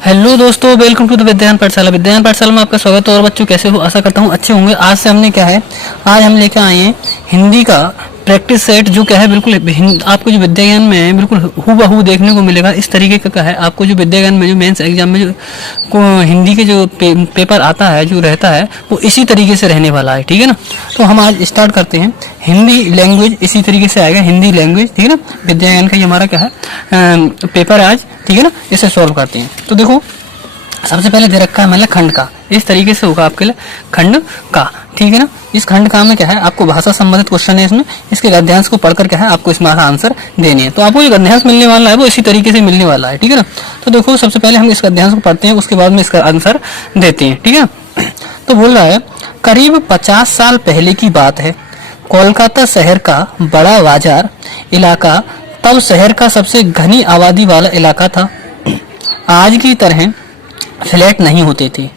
Hello दोस्तों, welcome to the विद्यान पाठशाला। विद्यान पाठशाला में आपका स्वागत है। और बच्चों कैसे हो? आशा करता हूँ अच्छे होंगे। आज से हमने क्या है, आज हम लेकर आए हैं हिंदी का प्रैक्टिस सेट, जो क्या है बिल्कुल आपको जो विद्या ज्ञान में है बिल्कुल हूबहू देखने को मिलेगा। इस तरीके का क्या है, आपको जो विद्या ज्ञान में जो मेंस एग्जाम में जो हिंदी के जो पेपर आता है, जो रहता है, वो इसी तरीके से रहने वाला है। ठीक है ना? तो हम आज स्टार्ट करते हैं। हिंदी लैंग्वेज इसी तरीके से आएगा, हिंदी लैंग्वेज। ठीक है ना? विद्या ज्ञान का ये हमारा क्या है पेपर आज। ठीक है ना? इसे सॉल्व करते हैं। तो देखो, सबसे पहले दे रखा है मतलब खंड का, इस तरीके से होगा आपके लिए खंड का। ठीक है ना? इस खंड का में क्या है, आपको भाषा संबंधित क्वेश्चन है इसमें। इसके गद्यांश को पढ़कर क्या है, आपको इसमें आंसर देने हैं। तो आपको जो गद्यांश मिलने वाला है वो इसी तरीके से मिलने वाला है। ठीक है ना? तो देखो, सबसे पहले हम इस गद्यांश को पढ़ते हैं, उसके बाद में इसका आंसर देते हैं। ठीक है? तो बोल रहा है, करीब 50 साल पहले की बात है। कोलकाता शहर का बड़ा बाजार इलाका तब शहर का सबसे घनी आबादी वाला इलाका था। आज की तरह फ्लैट नहीं होते थे।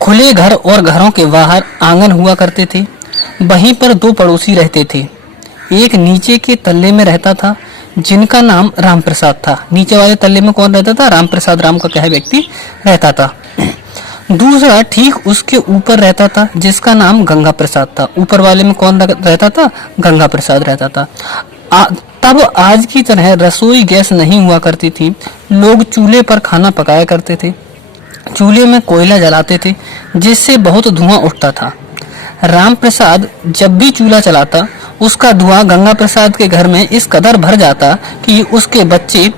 खुले घर और घरों के बाहर आंगन हुआ करते थे। वहीं पर दो पड़ोसी रहते थे। एक नीचे के तल्ले में रहता था, जिनका नाम रामप्रसाद था। नीचे वाले तल्ले में कौन रहता था? रामप्रसाद, राम का क्या है व्यक्ति रहता था। दूसरा ठीक उसके ऊपर रहता था, जिसका नाम गंगा प्रसाद था। ऊपर वाले में कौन रहता था? गंगा प्रसाद रहता था। तब आज की तरह रसोई गैस नहीं हुआ करती थी। लोग चूल्हे पर खाना पकाया करते थे। चूल्हे में कोयला जलाते थे, जिससे बहुत धुआं उठता था। राम प्रसाद जब भी चूल्हा चलाता, उसका धुआं गंगा प्रसाद के घर में इस कदर भर जाता कि उसके बच्चे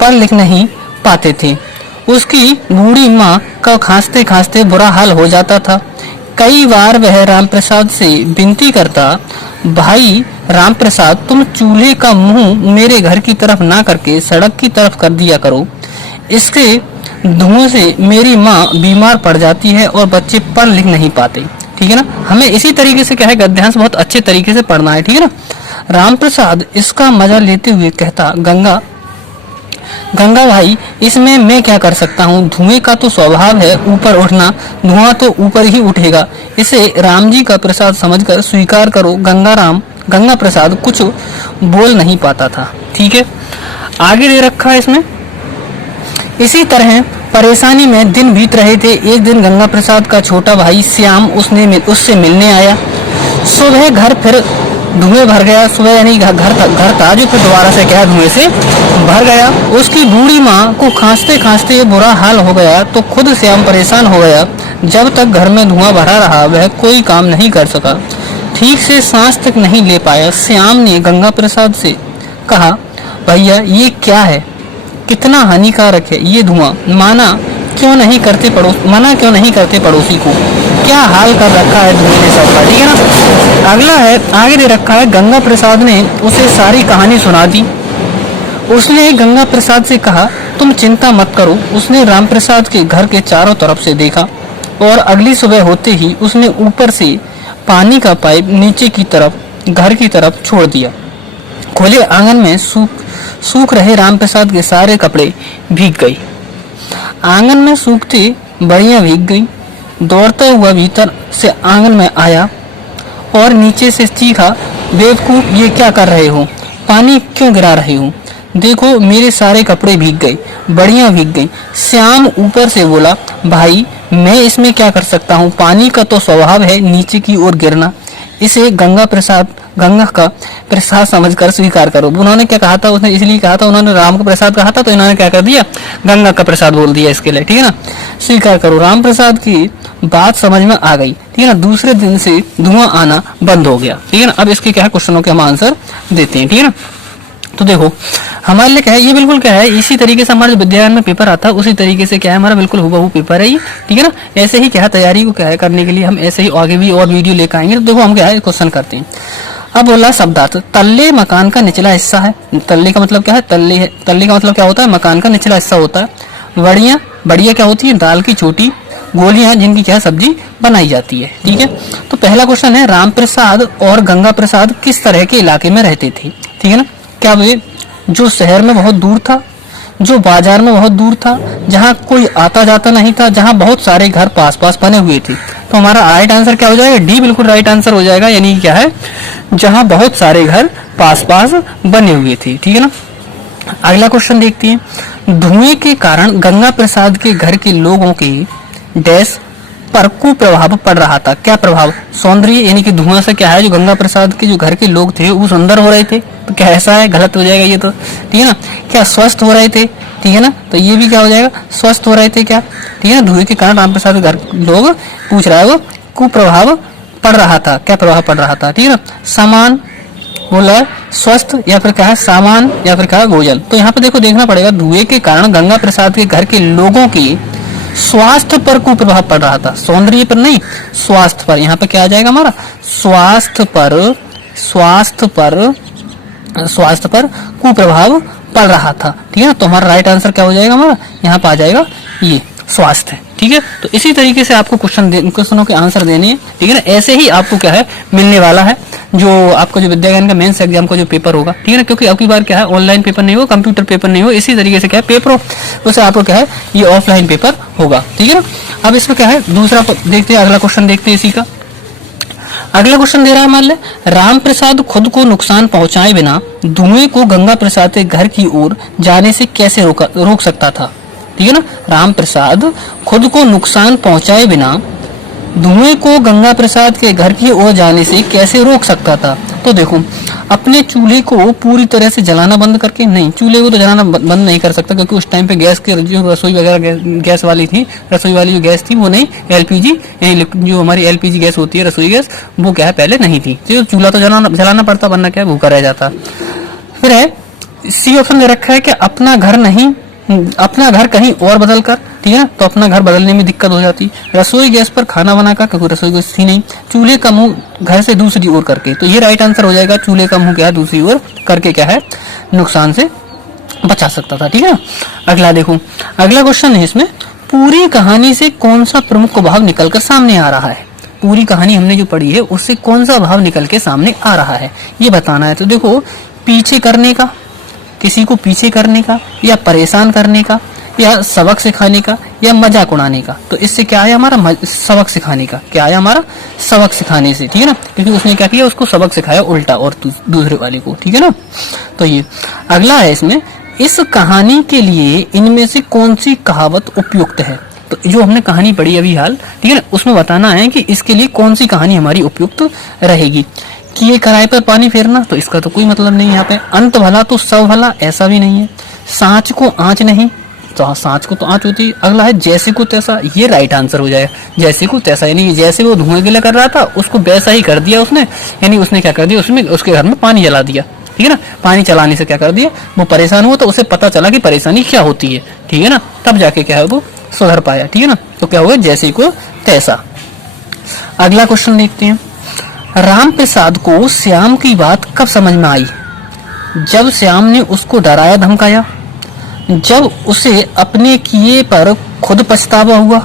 पढ़ लिख नहीं पाते थे। उसकी बूढ़ी माँ का खांसते खांसते बुरा हाल हो जाता था। कई बार वह राम प्रसाद से विनती करता, भाई राम प्रसाद, तुम चूल्हे का मुंह मेरे घर की तरफ ना करके सड़क की तरफ कर दिया करो। इसके धुएं से मेरी माँ बीमार पड़ जाती है और बच्चे पढ़ लिख नहीं पाते। ठीक है ना? हमें इसी तरीके से क्या है, गद्यांश बहुत अच्छे तरीके से पढ़ना है। ठीक है ना? राम प्रसाद इसका मजा लेते हुए कहता, गंगा भाई, इसमें मैं क्या कर सकता हूँ? धुएं का तो स्वभाव है ऊपर उठना, धुआं तो ऊपर ही उठेगा। इसे राम जी का प्रसाद समझकर स्वीकार करो। गंगा प्रसाद कुछ बोल नहीं पाता था। ठीक है? आगे दे रखा है इसमें, इसी तरह परेशानी में दिन बीत रहे थे। एक दिन गंगा प्रसाद का छोटा भाई श्याम उससे मिलने आया। सुबह घर फिर धुएं भर गया। सुबह यानी घर था जो फिर दोबारा से क्या धुएं से भर गया। उसकी बूढ़ी माँ को खांसते खांसते बुरा हाल हो गया, तो खुद श्याम परेशान हो गया। जब तक घर में धुआं भरा रहा, वह कोई काम नहीं कर सका, ठीक से सांस तक नहीं ले पाया। श्याम ने गंगा प्रसाद से कहा, भैया ये क्या है? कितना हानिकारक है ये धुआं। मना क्यों नहीं करते पड़ोसी को? क्या हाल कर रखा है धुएं ने सबका। ठीक है ना? अगला है, आगे दे रखा है, गंगा प्रसाद ने उसे सारी कहानी सुना दी। उसने गंगा प्रसाद से कहा, तुम चिंता मत करो। उसने राम प्रसाद के घर के चारों तरफ से देखा और अगली सुबह होते ही उसने ऊपर से पानी का पाइप नीचे की तरफ घर की तरफ छोड़ दिया। खुले आंगन में सूख रहे राम प्रसाद के सारे कपड़े भीग गई। आंगन में सूखती बड़ियां भीग गई। दौड़ता हुआ भीतर से आंगन में आया और नीचे से चीखा, बेवकूफ, ये क्या कर रहे हो? पानी क्यों गिरा रहे हो? देखो मेरे सारे कपड़े भीग गए, बड़ियां भीग गई। श्याम ऊपर से बोला, भाई मैं इसमें क्या कर सकता हूँ? पानी का तो स्वभाव है नीचे की ओर गिरना। इसे गंगा का प्रसाद समझकर स्वीकार करो। उन्होंने क्या कहा था? उसने इसलिए कहा था, उन्होंने राम का प्रसाद कहा था, तो इन्होंने क्या कर दिया? गंगा का प्रसाद बोल दिया इसके लिए। ठीक है ना? स्वीकार करो। राम प्रसाद की बात समझ में आ गई। ठीक है ना? दूसरे दिन से धुआं आना बंद हो गया। ठीक है ना? अब इसके क्या है, क्वेश्चनों के हम आंसर देते हैं। ठीक है ना? तो देखो, हमारे लिए क्या है, ये बिल्कुल क्या है, इसी तरीके से हमारे जो विद्यालय में पेपर आता है उसी तरीके से क्या है, हमारा बिल्कुल हुबहू पेपर है ये। ठीक है ना? ऐसे ही क्या है, तैयारी को क्या है करने के लिए हम ऐसे ही आगे भी और वीडियो लेकर आएंगे। तो देखो हम क्या है, क्वेश्चन करते हैं। अब बोला शब्दार्थ, तल्ले मकान का निचला हिस्सा है। तल्ले का मतलब क्या है? तल्ले का मतलब क्या होता है? मकान का निचला हिस्सा होता है। बढ़िया क्या होती है? दाल की छोटी गोलियां, जिनकी क्या सब्जी बनाई जाती है। ठीक है? तो पहला क्वेश्चन है, राम प्रसाद और गंगा प्रसाद किस तरह के इलाके में रहते थे? ठीक है ना? क्या वे जो शहर में बहुत दूर था, जो बाजार में बहुत दूर था, जहाँ कोई आता जाता नहीं था, जहाँ बहुत सारे घर पास पास बने हुए थे? तो हमारा राइट आंसर क्या हो जाएगा? डी बिल्कुल राइट आंसर हो जाएगा। यानी क्या है, जहाँ बहुत सारे घर पास पास बने हुए थे। ठीक है ना? अगला क्वेश्चन देखते हैं। धुएं के कारण गंगा प्रसाद के घर के लोगों के डैश पर कुप्रभाव पड़ रहा था। क्या प्रभाव? सौंदर्य, यानी कि धुआं से क्या है, जो गंगा प्रसाद के जो घर के लोग थे वो सुंदर हो रहे थे। तो क्या ऐसा है? गलत हो जाएगा ये तो, ठीक है ना। क्या स्वस्थ हो रहे थे? ठीक है ना, तो ये भी क्या हो जाएगा? स्वस्थ हो रहे थे क्या, ठीक है ना। धुएं के कारण राम प्रसाद के घर लोग, पूछ रहा है वो, कुप्रभाव पड़ रहा था। क्या प्रभाव पड़ रहा था, ठीक है ना। समान बोला स्वस्थ, या फिर क्या है सामान, या फिर क्या है भोजन। तो यहाँ पे देखो, देखना पड़ेगा, धुएं के कारण गंगा प्रसाद के घर के लोगों की स्वास्थ्य पर कुप्रभाव पड़ रहा था। सौंदर्य पर नहीं, स्वास्थ्य पर। यहाँ पे क्या आ जाएगा हमारा? स्वास्थ्य पर कुप्रभाव पड़ रहा था, ठीक है ना। तो हमारा राइट आंसर क्या हो जाएगा हमारा? यहाँ पे आ जाएगा ये स्वास्थ्य, ठीक है। तो इसी तरीके से आपको क्वेश्चनों के आंसर देने हैं, ठीक है ना। ऐसे ही आपको क्या है मिलने वाला है, जो आपका जो विद्या ज्ञान का मेंस एग्जाम का जो पेपर होगा, ठीक है ना। क्योंकि अब की बार क्या है, ऑनलाइन पेपर नहीं हो, कंप्यूटर पेपर नहीं हो, इसी तरीके से क्या है पेपर उसे आपको क्या है ये ऑफलाइन पेपर होगा, ठीक है ना। अब इसमें क्या है दूसरा देखते हैं, अगला क्वेश्चन देखते हैं इसी का। अगला क्वेश्चन दे रहा है, मान ले राम प्रसाद खुद को नुकसान पहुंचाए बिना धुएं को गंगा प्रसाद के घर की ओर जाने से कैसे रोक सकता था, ठीक है ना। राम प्रसाद खुद को नुकसान पहुंचाए बिना धुएं को गंगा प्रसाद के घर की ओर जाने से कैसे रोक सकता था। तो देखो, अपने चूल्हे को पूरी तरह से जलाना बंद करके, नहीं, चूल्हे को तो जलाना बंद नहीं कर सकता, क्योंकि उस टाइम पे गैस की जो रसोई वगैरह गैस वाली थी, रसोई वाली जो गैस थी वो नहीं, एलपीजी, जो हमारी एलपीजी गैस होती है, रसोई गैस, वो क्या है पहले नहीं थी। तो चूल्हा तो जलाना पड़ता, वरना क्या भूखा रह जाता। फिर है सी ऑप्शन दे रखा है कि अपना घर कहीं और बदल कर, ठीक है ना। तो अपना घर बदलने में दिक्कत हो जाती, रसोई गैस पर खाना बनाकर, क्योंकि रसोई गैस थी नहीं, चूल्हे का मुंह घर से दूसरी ओर करके। तो ये राइट आंसर हो जाएगा, चूल्हे का मुंह क्या है दूसरी ओर करके क्या है नुकसान से बचा सकता था, ठीक है ना। अगला देखो, अगला क्वेश्चन है इसमें, पूरी कहानी से कौन सा प्रमुख भाव निकलकर सामने आ रहा है। पूरी कहानी हमने जो पढ़ी है उससे कौन सा भाव निकल के सामने आ रहा है ये बताना है। तो देखो, पीछे करने का, किसी को पीछे करने का, या परेशान करने का, या सबक सिखाने का, या मजाक उड़ाने का। तो इससे क्या है हमारा सबक सिखाने का। क्या है हमारा सबक सिखाने से, ठीक है ना, क्योंकि उसने क्या किया, उसको सबक सिखाया उल्टा और दूसरे वाले को, ठीक है ना। तो ये अगला है इसमें, इस कहानी के लिए इनमें से कौन सी कहावत उपयुक्त है। तो जो हमने कहानी पढ़ी अभी हाल, ठीक है ना, उसमें बताना है कि इसके लिए कौन सी कहानी हमारी उपयुक्त रहेगी। किए कराए पर पानी फेरना, तो इसका तो कोई मतलब नहीं है यहाँ पे। अंत भला तो सब भला, ऐसा भी नहीं है। सांच को आंच नहीं, तो सांच को तो आंच होती है। अगला है जैसे को तैसा, ये राइट आंसर हो जाएगा। जैसे को तैसा, यानी जैसे वो धुएं के लिए कर रहा था उसको वैसा ही कर दिया उसने, यानी उसने क्या कर दिया, उसमें उसके घर में पानी जला दिया, ठीक है ना। पानी चलाने से क्या कर दिया, वो परेशान हुआ, तो उसे पता चला कि परेशानी क्या होती है, ठीक है ना, तब जाके क्या है वो सुधर पाया, ठीक है ना। तो क्या होगा, जैसे को तैसा। अगला क्वेश्चन देखते हैं, राम प्रसाद को श्याम की बात कब समझ में आई। जब श्याम ने उसको डराया धमकाया, जब उसे अपने किए पर खुद पछतावा हुआ,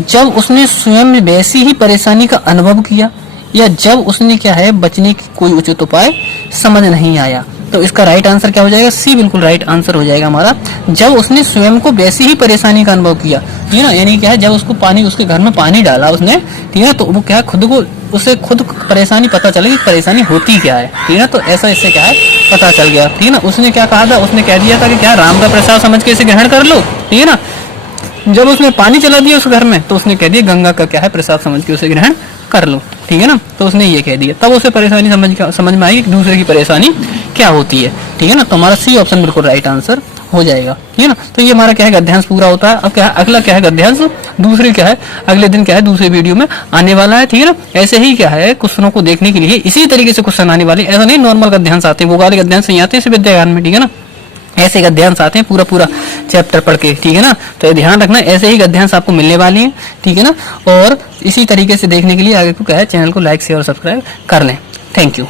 जब उसने स्वयं वैसी ही परेशानी का अनुभव किया, या जब उसने क्या है बचने की कोई उचित उपाय समझ नहीं आया। तो इसका राइट आंसर क्या हो जाएगा, सी बिल्कुल राइट आंसर हो जाएगा हमारा। जब उसने स्वयं को वैसी ही परेशानी का अनुभव किया, ठीक है ना, यानी क्या है जब उसको पानी, उसके घर में पानी डाला उसने, ठीक है ना, तो वो क्या है उसे खुद परेशानी पता चला कि परेशानी होती क्या है, ठीक है ना। तो ऐसा इससे क्या है पता चल गया, ठीक है ना। उसने क्या कहा था, उसने कह दिया था कि क्या राम का प्रसाद समझ के इसे ग्रहण कर लो, ठीक है ना। जब उसने पानी चला दिया उस घर में, तो उसने कह दिया गंगा का क्या है प्रसाद समझ के उसे ग्रहण कर लो, ठीक है ना। तो उसने ये कह दिया, तब उसे परेशानी समझ में आई कि दूसरे की परेशानी क्या होती है, ठीक है ना। तो हमारा सी ऑप्शन बिल्कुल राइट आंसर हो जाएगा, ठीक है ना। तो ये हमारा क्या है गद्यांश पूरा होता है। अब क्या है अगला क्या है गद्यांश, दूसरे क्या है अगले दिन क्या है दूसरे वीडियो में आने वाला है, ठीक है ना। ऐसे ही क्या है क्वेश्चनों को देखने के लिए इसी तरीके से क्वेश्चन आने वाले, ऐसा नहीं नॉर्मल गद्यांश आते हैं, वो वाले गद्यांश नहीं आते इस विद्या ज्ञान में, ठीक है ना। ऐसे गद्यांश आते हैं पूरा चैप्टर पढ़ के, ठीक है ना। तो ध्यान रखना, ऐसे ही गद्यांश आपको मिलने वाली हैं, ठीक है ना। और इसी तरीके से देखने के लिए आगे को क्या है चैनल को लाइक शेयर और सब्सक्राइब कर लें। Thank you.